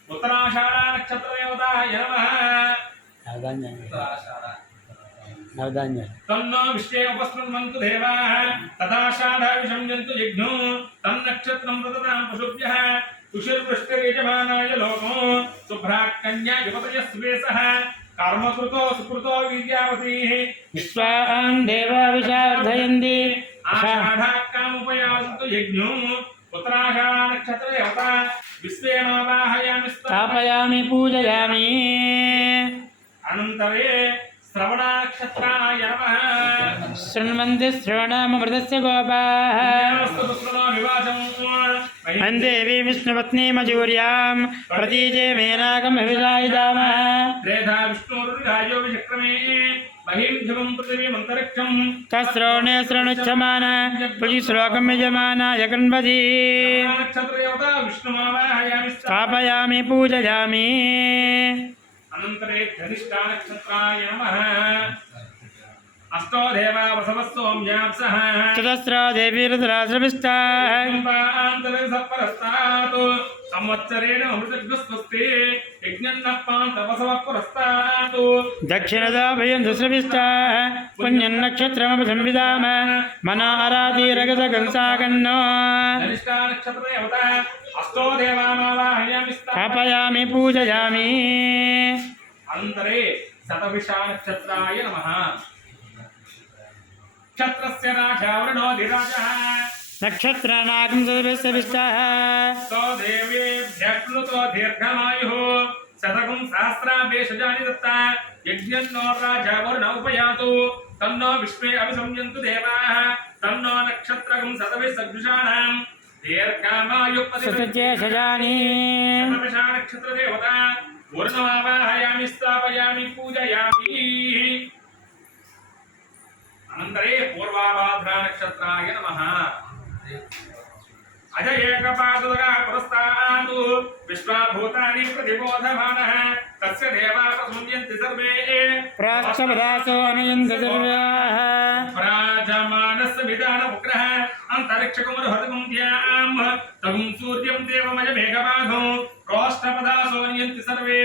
उत्तराषाढा नक्षत्रदेवताय नमः तन्नो विश्वे उपस्पृण्वन्तु देवाः तथाषाढा विशंजन्तु जिघ्नो तन्नक्षत्रं प्रददां पशुभ्यः तुषिर्वृष्टिर्यजमानाय लोको शुभ्राकन्या युवतयः सुवेशः कर्मकृतो सुकृतो वीर्यावतीः विश्वान् देवा विशार्धयन्ति आषाढाकामुपयान्तु यज्ञो उत्तराषाढा नक्षत्रदेवता विश्वेमावाहयामि स्थापयामि पूजयामि अनन्तरे श्रवणा नक्षत्राय नमः शृण्वन्ति श्रवणामृतस्य गोपाः देवी विष्णुपत्नी मजूर्यां प्रतीजे मेनाकमभिषायिदामः त्रेधा विष्णुरुरायो विचक्रमे महिर्धिवं पृथिवीमन्तरिक्षं तस्रोणे शृणुच्छमान पुजिश्लोकं यजमानाय गणपति नक्षत्रदेवता विष्णुमावाहयामि स्थापयामि पूजयामि अनन्तरे धनिष्ठा नक्षत्राय नमः अष्टो देवा वसवः सोम्याप्सः चतस्रो देवी रुद्राश्रविष्टाः सत्परस्तात् संवत्सरेण अमृतग्रस्वस्ते यज्ञन्नप्पान् तपसवः पुरस्तात् दक्षिणदाभयन्तुश्रविष्टाः पुण्यन्नक्षत्रमपि संविदाम मनो अराधिरगतगंसागन्नो धनिष्ठा नक्षत्रदेवता अष्टो देवामावाहयामि स्थापयामि पूजयामि अनन्तरे शतभिषा नक्षत्राय नमः क्षत्रस्य राजा वरुणोऽधिराजः नक्षत्राणाकं सदभिष्टाः तो देवेभ्यः प्लुतो दीर्घमायुः शतकं सहस्राभेषजानि दत्ता यज्ञन्नो राजा वरुण उपयातु तन्नो विश्वे अभिसंयन्तु देवाः तन्नो नक्षत्रकं शतभिः सदृशानां शतजेषजानि शतभिषा नक्षत्रदेवता वरुणमावाहयामि स्थापयामि पूजयामि अनन्तरे पूर्वाभाद्रा नक्षत्राय नमः अजय एकपादुरा पुरस्तादु विश्वाभूतानि प्रतिबोधमानः तस्य देवाः प्रसुम्यन्ति सर्वे प्राक्सपदासो अनयन्ति सर्वाः प्राजमानस्य विधानमुग्रः अन्तरिक्षकुमरुहतकुन्त्यां तगुं सूर्यं देवमयमेघबाधो प्रोष्ठपदासो नियन्ति सर्वे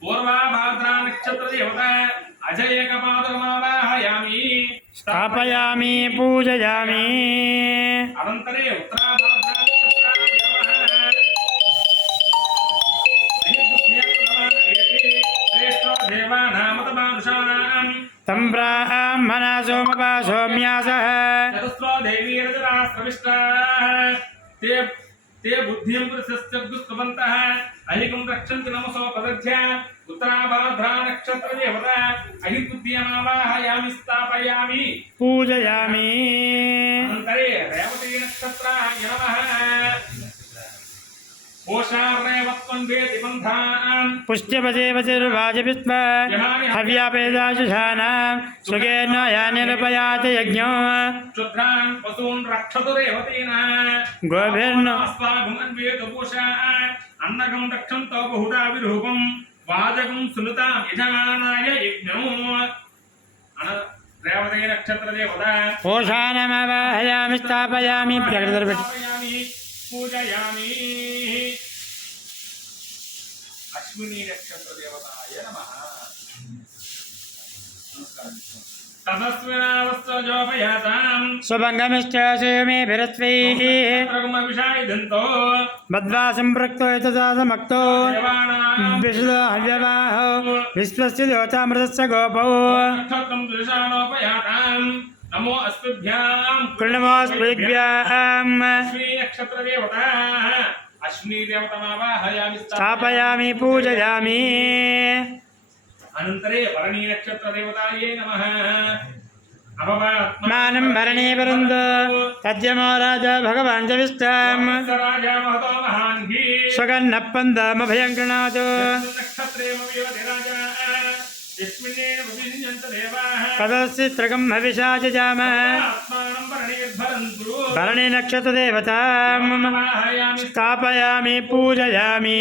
पूर्वाभाद्रा नक्षत्र देवता अजयकपादमावाहयामि स्थापयामि पूजयामि अनन्तरे उत्तराभाद्रानक्षत्राय देवानामतमानुषाणाम् तं ब्राह्मणा सोमपा सौम्यासः चतुस्रो देवीरजरास्त्रविष्टाः ते बुद्धिं प्रशस्तुस्तवन्तः अहिकं रक्षन्ति नमसोपदध्य उत्तराभाद्रा नक्षत्रदेवता अहिबुद्धियमावाहयामि स्थापयामि पूजयामि अनन्तरे रेवती नक्षत्राय नमः ओषारेवत्वन्वेति पन्थान् पुष्ट्यपदेवतिर्वाजविस्म हव्यापेदाशुषाणां सुखेन यानिरपयाति यज्ञो क्षुद्रान् पशून् रक्षतु रेवतीना गोभिर्न अस्माकमन्वेतपूषान् अन्नकं रक्षन्तो बहुधा विरूपं वाजकं सुनुतां यजमानाय यज्ञो रेवती नक्षत्रदेवता ओषानमवाहयामि स्थापयामि स्थापयामि पूजयामि अश्विनी नक्षत्रदेवताय नमः तदस्विनावस्त्रजोपयाताम् स्वभङ्गमिश्च सुमेभिरस्वैः रघुमविषायदन्तो मद्वासं प्रक्तो यतसा समक्तो देवानां विशुदो हव्यवाहो विश्वस्य देवतामृतस्य गोपौ नक्षत्रं दृशानोपयाताम् नमो अस्मभ्यां कृणमोऽस्मभ्याम् अश्विनी नक्षत्रदेवताः अश्विनी देवतामावाहयामि स्थापयामि पूजयामि अनन्तरे भरणी नक्षत्रदेवतायै नमः अभवात्मा मानं भरणे वरुन्द तद्यमो राजा भगवान् च विष्टाम् राजा महतो महान्हि स्वगन्नप्पन्दमभयं कृणातु नक्षत्रे मविवति राजा यस्मिन्नेन विभिन्यन्त देवाः तदस्ति हविषा जजाम आत्मानं भरणीर्भरन्तु भरणे नक्षत्रदेवताम् आवाहयामि स्थापयामि पूजयामि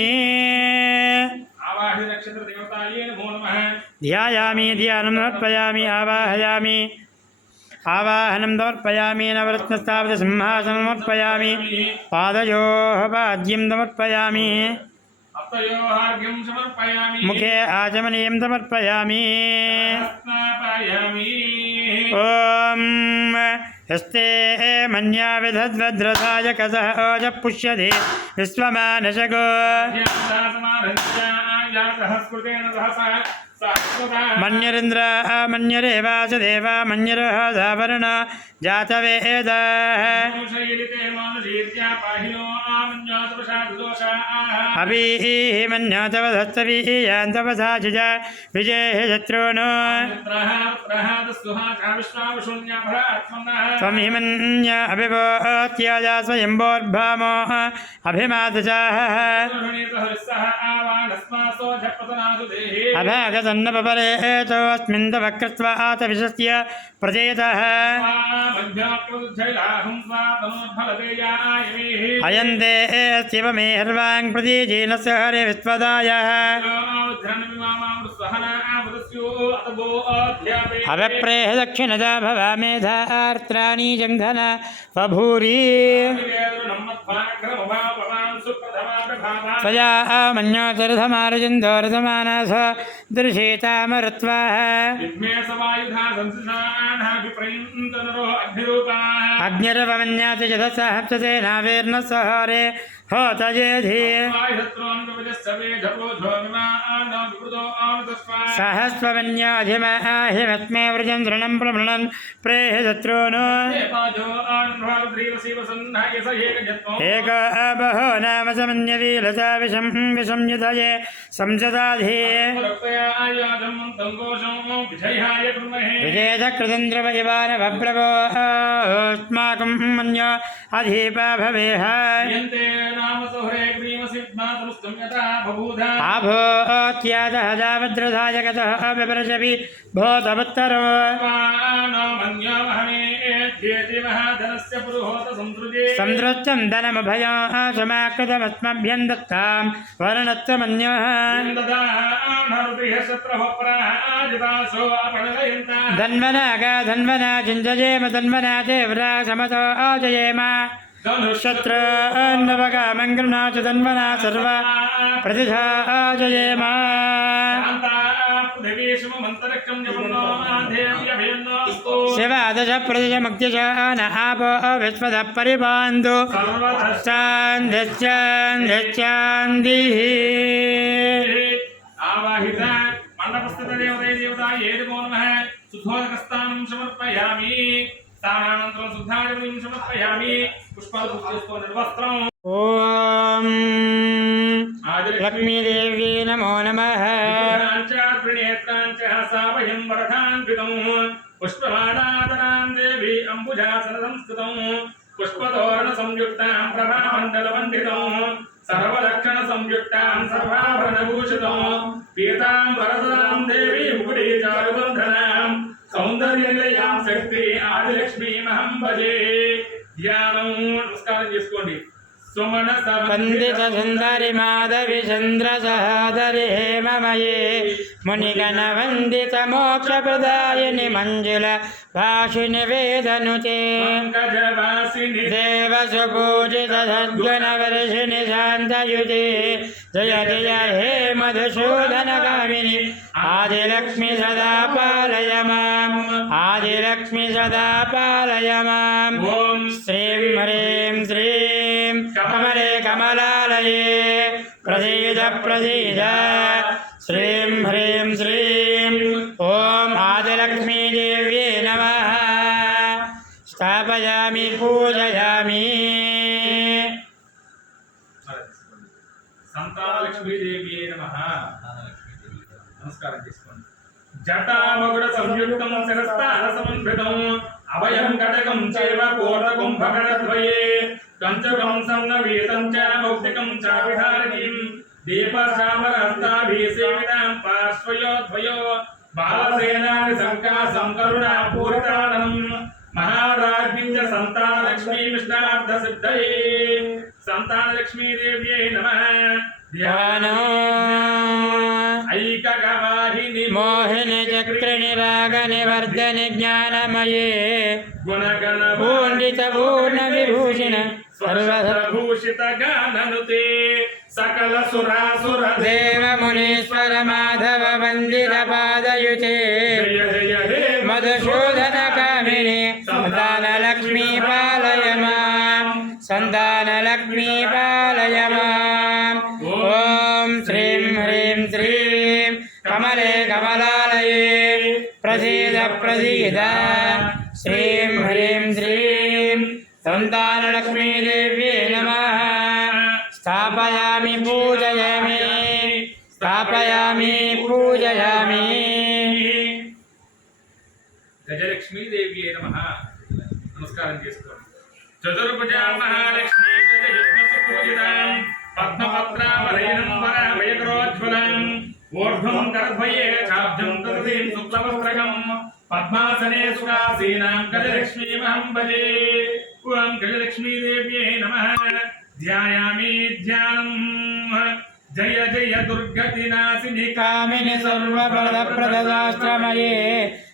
आवाहि नक्षत्रदेवतायै नमो नमः ध्यायामि ध्यानं समर्पयामि आवाहयामि आवाहनं समर्पयामि नवरत्नस्थापितसिंहासनं समर्पयामि पादयोः पाद्यं समर्पयामि अप्तयोः अर्घ्यं समर्पयामि मुखे आचमनीयं समर्पयामि स्नापयामि ॐ हस्ते मन्या विधद्वद्रसाय कसः ओज पुष्यते विश्वमानशगो मन्यरिन्द्र मन्यरेवासुदेवा मन्यरः दावर्ण जातवेदः अभिः मन्यातवधस्तवीयान्तवसा जुज विजयः शत्रून् त्वं हि मन्य अभिभूत्याजा स्वयम्भोर्भामो अभिमादजाः अभागतन्नपरे एतोऽस्मिन् तव कृत्वा आतविशस्य प्रचेतः अयन्ते शिवमे हर्वाङ् प्रतीजेन हरे विश्वदायः अवप्रेह दक्षिणदा भवामेधार्त्राणि जङ्घन बभूरि त्वया मन्योतिरथमारजन्दोरथमानस दृशेतामरुत्वाः अग्निरवमन्याति जधसहप्तसेनावेर्न सहरे होतजेधि सहस्वन्याधिमहिमस्मे व्रजं दृढं प्रमृणन् प्रेह शत्रून् एक बहो नाम समन्यवीलता विषं विषंयुधये संसदाधि विजयचक्रतन्द्रवयवानभप्रभोस्माकं मन्यो अधिपा भवेह आभोत्यादः दावद्रधाय गतः विप्रचपि भूतवत्तरो संदृष्टं धनमभयं समाकृतमस्मभ्यं दत्तां वर्णत्वमन्यः धन्वनागा धन्वना चिञ्जयेम धन्वना देवरा समतो आजयेम शत्रुन्नवकामङ्गृणाच धन्वना सर्व प्रतिधा आजयेम శివమంతరిక్షం జపన్నో దేవ్యభేన్నోస్తు శివ దశ ప్రదశ మగ్జ న ఆపో విశ్వద పరిబాంధు చాంది ఆవాహిత మండపస్థిత దేవతే దేవతాయే నమో నమః శుద్ధోదకస్థానం సమర్పయామి స్థానానంతరం శుద్ధాజపతిం సమర్పయామి పుష్పాలు పూజిస్తూ నిర్వస్త్రం ఓం లక్ష్మీదేవి నమో నమః త్రినేత్రాంచ సావయం వరదాన్వితం పుష్పమాలాదరాం దేవి అంబుజాసన సంస్థితం పుష్పతోరణ సంయుక్తాం ప్రభామండల వందితం సర్వలక్షణ సంయుక్తాం సర్వాభరణ భూషితం పీతాంబరదరాం దేవి ముకుడి చారుబంధనాం సౌందర్య నిలయాం శక్తి ఆదిలక్ష్మీమహం భజే ధ్యానం నమస్కారం చేసుకోండి వందిత సుందరి మాధవి చంద్ర సహోదరి హేమమయే మునిగణ వందిత మోక్ష ప్రదాయిని మంజుల భాషిని వేదనుతే దేవ సుపూజిత సద్గుణ వర్షిణి శాంతయుతే జయ జయ హే మధుసూదన గామిని ఆదిలక్ష్మి సదా పాలయ మాం ఆదిలక్ష్మి సదా పాలయ మాం ఓం శ్రీం హ్రీం శ్రీం కమలే కమలాలయే ప్రసీద ప్రసీద శ్రీం హ్రీం శ్రీం ఓం ఆదిలక్ష్మీదేవ్యే నమః స్థాపయామి పూజయామి సంతానలక్ష్మీదేవి నమః నమస్కారం చేసుకోండి జటామగుడ సంయుక్తం శిరస్థాన సమన్వితం అభయం కటకం చేవ కోటకుంభకటద్వయే కంచకం సన్నవీతం చ మౌక్తికం చాపిధారణీం దీపశామరహస్తాభిసేవితాం పార్శ్వయోద్వయో బాలసేనాని సంకాసం కరుణాపూరితానం మహారాజ్ఞిం చ సంతానలక్ష్మీమిష్టార్థ సిద్ధయే సంతానలక్ష్మీదేవ్యై నమః ధ్యానో ఐకగవాహిని మోహిని చక్రిణి రాగ నివర్ధని జ్ఞానమయే గుణగణ పూండిత పూర్ణ విభూషణ సర్వభూషిత గాననుతే సకల సురాసుర దేవ మునీశ్వర మాధవ వందిత పాదయుతే జయ జయ హే మధుసూదన కామిని సంతాన లక్ష్మీ పాలయ మాం సంతాన లక్ష్మీ పాలయ మాం ఓం శ్రీం హ్రీం శ్రీం కమలే కమలాలయే ప్రసీద ప్రసీద శ్రీం హ్రీం శ్రీం సంతాన లక్ష్మీదేవ్యే నమః స్థాపయామి పూజయామి స్థాపయామి పూజయామి గజలక్ష్మీదేవి నమః నమస్కారం చేసుకోండి చతుర్భుజా మహాలక్ష్మీ గజయుగ్మసుపూజితాం పద్మపత్రావరైనం వరవయకరోజ్వలం ఊర్ధ్వం కరద్వయే చాబ్జం తదీం శుక్లవస్త్రకం పద్మాసనే సుఖాసీనాం గజలక్ష్మీమహం భజే ఓం గజలక్ష్మీదేవ్యై నమః ధ్యాయామి ధ్యానం జయ జయ దుర్గతి నాశిని కామిని సర్వప్రదప్రదాశ్రమయే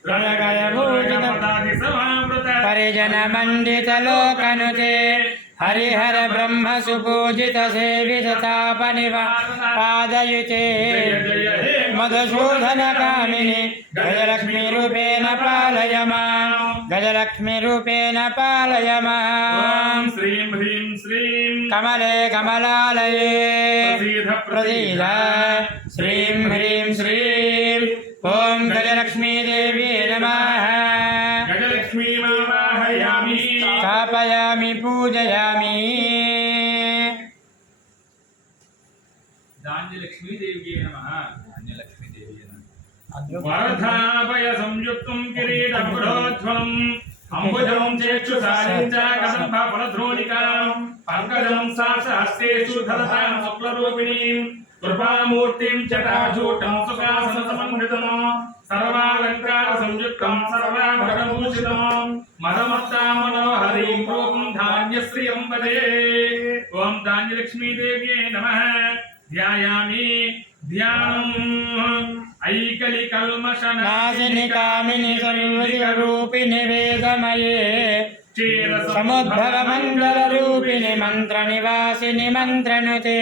గణగణభూషణపదాది సమావృత పరిజన మండిత లోకనుతే హరిహర బ్రహ్మ సుపూజిత సేవిత తాపనివ పాదయుతే మధుసూదన కామిని గజలక్ష్మీ రూపేణ పాలయ మాం గజలక్ష్మీ రూపేణ పాలయ మాం శ్రీం హ్రీం శ్రీం కమలే కమలాలయే ప్రసీద శ్రీం హ్రీం శ్రీం ఓం గజలక్ష్మీదేవ్యే నమః గజలక్ష్మీమావాహయామి స్థాపయామి పూజయామి ధాన్యలక్ష్మీదేవ్యే నమః వరధాభయ సంయుక్తం కిరీటముడోజ్వలం అంబుజం చేక్షుసారిం చ కదంబ ఫలధ్రోణికాం పంకజం సాహస్రేషు ధరతాం శుక్లరూపిణీం కృపామూర్తిం జటాజూటం సుఖాసన సమన్వితం సర్వాలంకార సంయుక్తం సర్వాభరణభూషితం మదమత్తా మనోహరీం రూపం ధాన్యశ్రియం వదే ఓం ధాన్యలక్ష్మీదేవ్యే నమః ధ్యాయామి ధ్యానం ఐకలి కల్మషనాశిని నాశిని కామిని సర్వదిక రూపిణి వేదమయే సముద్భవ మంగళ రూపిణి మంత్ర నివాసిని మంత్రనుతే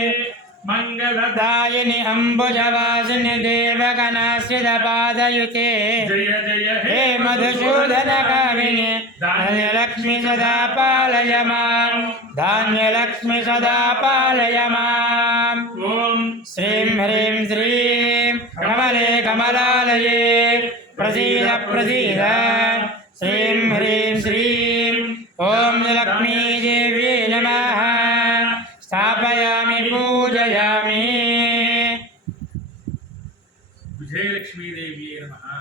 మంగళదాయిని दायिनि अम्बुजवासिनि देवगणाश्रितपादयुते జయ జయ हे मधुसूदनकामिनि धान्यलक्ष्मि सदा पालय मां धान्यलक्ष्मि सदा पालय माम् ఓం श्रीं ह्रीं श्रीं कमले कमलालये प्रसीद प्रसीद श्रीं ह्रीं श्रीं ॐ लक्ष्मीदेव्यै नमः स्थापयामि पूजयामि విజయలక్ష్మీదేవి నమః.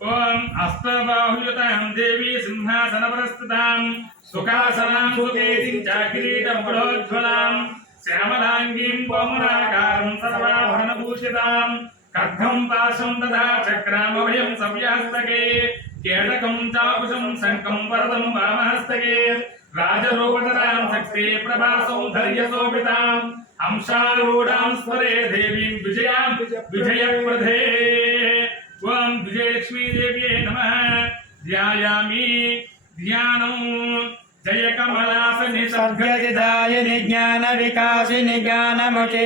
ఓం అష్టబాహుయుతాం దేవీ సింహాసనవరస్థితాం సుఖాసనాం సుకేతిం చ కిరీటం ప్రోజ్వలాం శ్యామలాంగీం కోమలాకారం సర్వాభరణభూషితాం ఖడ్గం పాశం తథా చక్రామభయం సవ్యాస్తకే కేటకం చాకుశం శంఖం వరదం వామహస్తకే రాజరూపధరాం శక్తే ప్రభాసౌందర్యశోభితాం అంశారూఢాం స్మరే దేవీం విజయాం విజయప్రదే. ఓం విజయలక్ష్మీదేవ్యే నమః. ధ్యాయామి ధ్యానం జయ కమలాసని सर्गदिदायिनि ज्ञानविकासिनि ज्ञानमुखे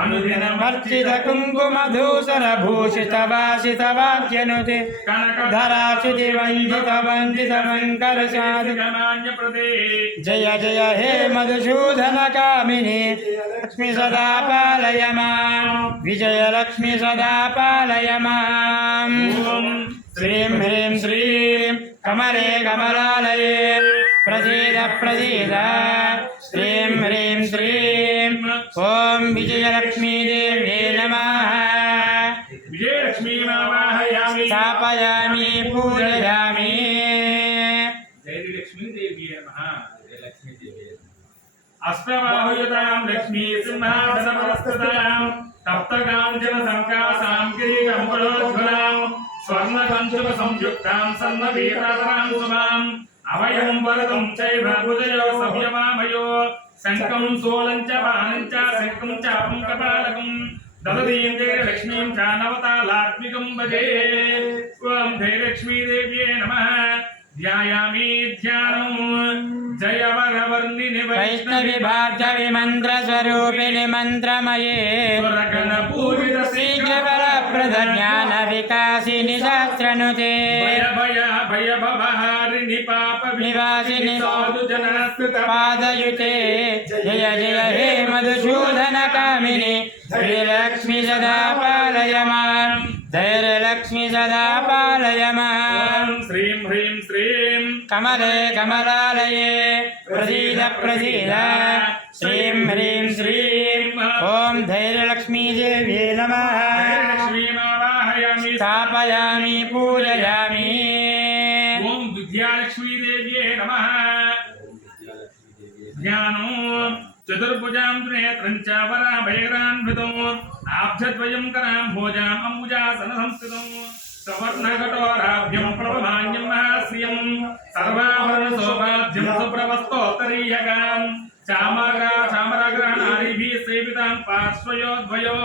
अनुदिनमर्चित कुङ्कुमधूसरभूषितवासितवाद्यनुते धराच्युतिवन्दितवन्दितवङ्करसाधु గమాన్యప్రదే. जय जय हे मधुसूदनकामिनि लक्ष्मी सदा पालय मां विजयलक्ष्मी सदा पालय माम् ఓం श्रीं ह्रीं श्रीं कमले कमलालये प्रसीद प्रसीद श्रीं ह्रीं श्रीं ॐ विजयलक्ष्मीदेव्यै नमः విజయలక్ష్మీమావాహయామి स्थापयामि पूजयामि జయలక్ష్మీదేవి నమః. అష్టబాహుయుతాం లక్ష్మీ సింహాసనవరస్థితాం తప్తకాంచన సంకాసాం కిరీటం ప్రోజ్వలాం స్వర్ణకంచుక సంయుక్తాం సన్నపీతాతరాం శుభాం అభయం వరదం చైవ భుజయో సవ్యమామయో శంఖం సోలం చ బాణం చ శంఖం చాపం కపాలకం దదతీం జయలక్ష్మీం చ నవతాళాత్మికం భజే. ఓం జయలక్ష్మీదేవ్యే నమః. ధ్యాయామి ధ్యానం జయ వరవర్ణిని वैष्णवि भार्गवि मन्त्रस्वरूपिणि मन्त्रमये వరగణ పూజిత श्रीजबलप्रद ज्ञानविकासिनि शास्त्रनुते భయ భయ భయ భవహారిణి పాప నివాసిని సాధు జనాస్కృత पादयुते जय जय हे मधुसूदनकामिनि धैर्यलक्ष्मी सदा पालय मां धैर्यलक्ष्मी सदा पालय माम् శ్రీం హ్రీం శ్రీం कमले कमलालये प्रसीद प्रसीद श्रीं ह्रीं श्रीं ॐ धैर्यलक्ष्मीदेव्यै नमः లక్ష్మీమావాహయామి. स्थापयामि पूजयामि ఓం విద్యాలక్ష్మీదేవ్యే నమః. ధ్యానం చతుర్భుజాం త్రినేత్రం చ వరాభైరాన్వితం ఆబ్జద్వయం కరాం భోజాం అంబుజాసన సంస్థితం సవర్ణకఠోరాభ్యం ప్రభమాన్యం మహాశ్రియం సర్వాభరణ సౌభాగ్యం సుప్రవస్తోత్తరీయకాం చామరాగ్రహణారిభిः సేవితాం పార్శ్వయోద్వయో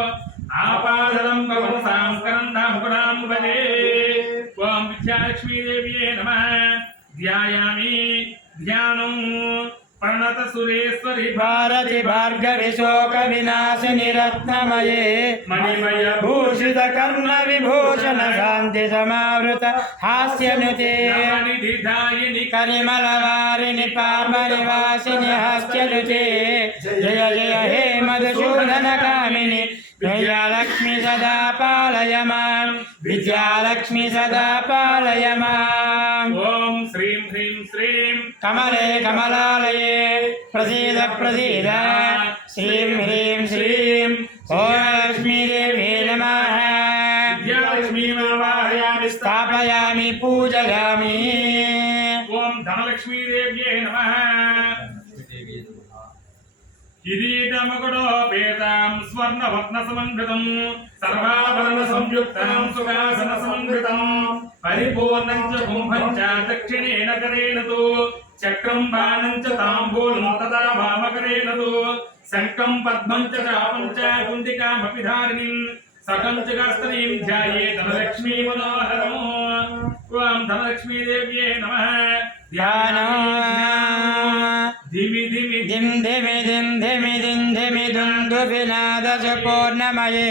ఆపాదరం భవతాం కరందాముపదాం భజే. ఓం విద్యాలక్ష్మీదేవ్యే నమః. ధ్యాయామి ధ్యానం ప్రణత సురేశ్వరి भारति भार्गवि शोकविनाशिनि रत्नमये మణిమయ भूषित कर्ण विभूषण शान्ति समावृत हास्यनुते నిధిదాయిని करिमलवारिणि पापनिवासिनि हास्यनुते जय जय हे मधुसूदनकामिनि विद्यालक्ष्मी सदा पालय मां विद्यालक्ष्मी सदा पालय माम् ఓం శ్రీం హ్రీం శ్రీం कमले कमलालये प्रसीद प्रसीद श्रीं ह्रीं श्रीं ॐ लक्ष्मीदेव्यै नमः విద్యాలక్ష్మీమావాహయామి. स्थापयामि पूजयामि ఓం ధనలక్ష్మీదేవ్యే నమః. కిరీటమకుడోపేతాం స్వర్ణవత్న సమన్వితం సర్వాభరణ సంయుక్తాం సుఖాసన సమన్వితం పరిపూర్ణం చ కుంభం చ దక్షిణేన కరేణ తు చక్రం బాణం చ తాంబూలం తదా వామకరేణ తు శంఖం పద్మం చ చాపం చ కుండికామపి ధారిణీం సకం చ గాస్తరీం ధ్యాయే ధనలక్ష్మీ మనోహరం. ఓం ధనలక్ష్మీదేవ్యే నమః. ध्यानं ధిమి ధిమి धिं धिमि धिं धिमि धिं धिमि दुं दुभिनादसुपूर्णमये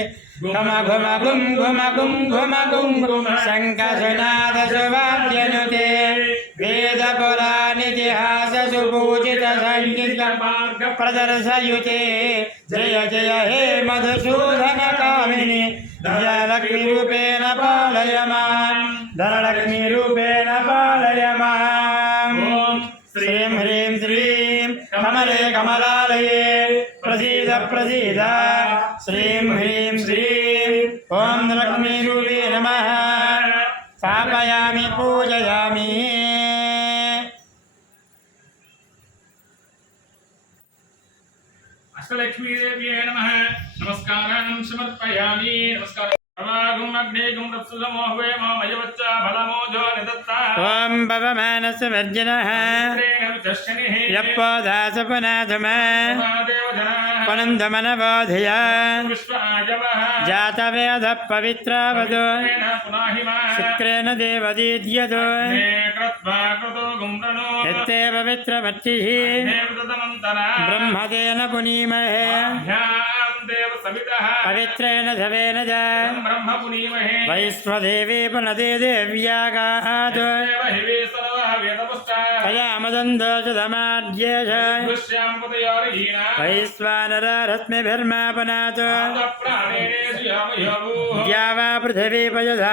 घुम घुम गुं घुम गुं घुम गुं शङ्खसुनादसुवाद्यनुते वेदपुराणितिहाससुपूजितसङ्गीतमार्गप्रदर्शयुते जय जय हे मधुसूदनकामिनि धनलक्ष्मीरूपेण पालय मां धनलक्ष्मीरूपेण पालय माम् श्रीं ह्रीं श्रीं कमले कमलालये प्रसीद प्रसीद श्रीं ह्रीं श्रीं ॐ लक्ष्मीरूपे नमः स्थापयामि पूजयामि अष्टलक्ष्मीदेव्यै नमः नमस्कारान् समर्पयामि नमस्कारः सर्वागुं अग्नेगुं रप्सुलमो हवे मो मयवच्च बलमोजो निदत्ता ॐ पवमानस्य वर्जनः यप्पदासपनाथमा पनन्दमनबोधय जातवेदः पवित्रावदो शुक्रेण देवदीद्यतो यत्ते पवित्रमर्चिः ब्रह्मदेन पुनीमहे पवित्रेण धवेन च वैश्वदेवे पुनदे देव्यागात् तयामदन्दोषधमाद्येष वैश्वानररश्मिभिर्मापनात् द्यावा पृथिवी पयसा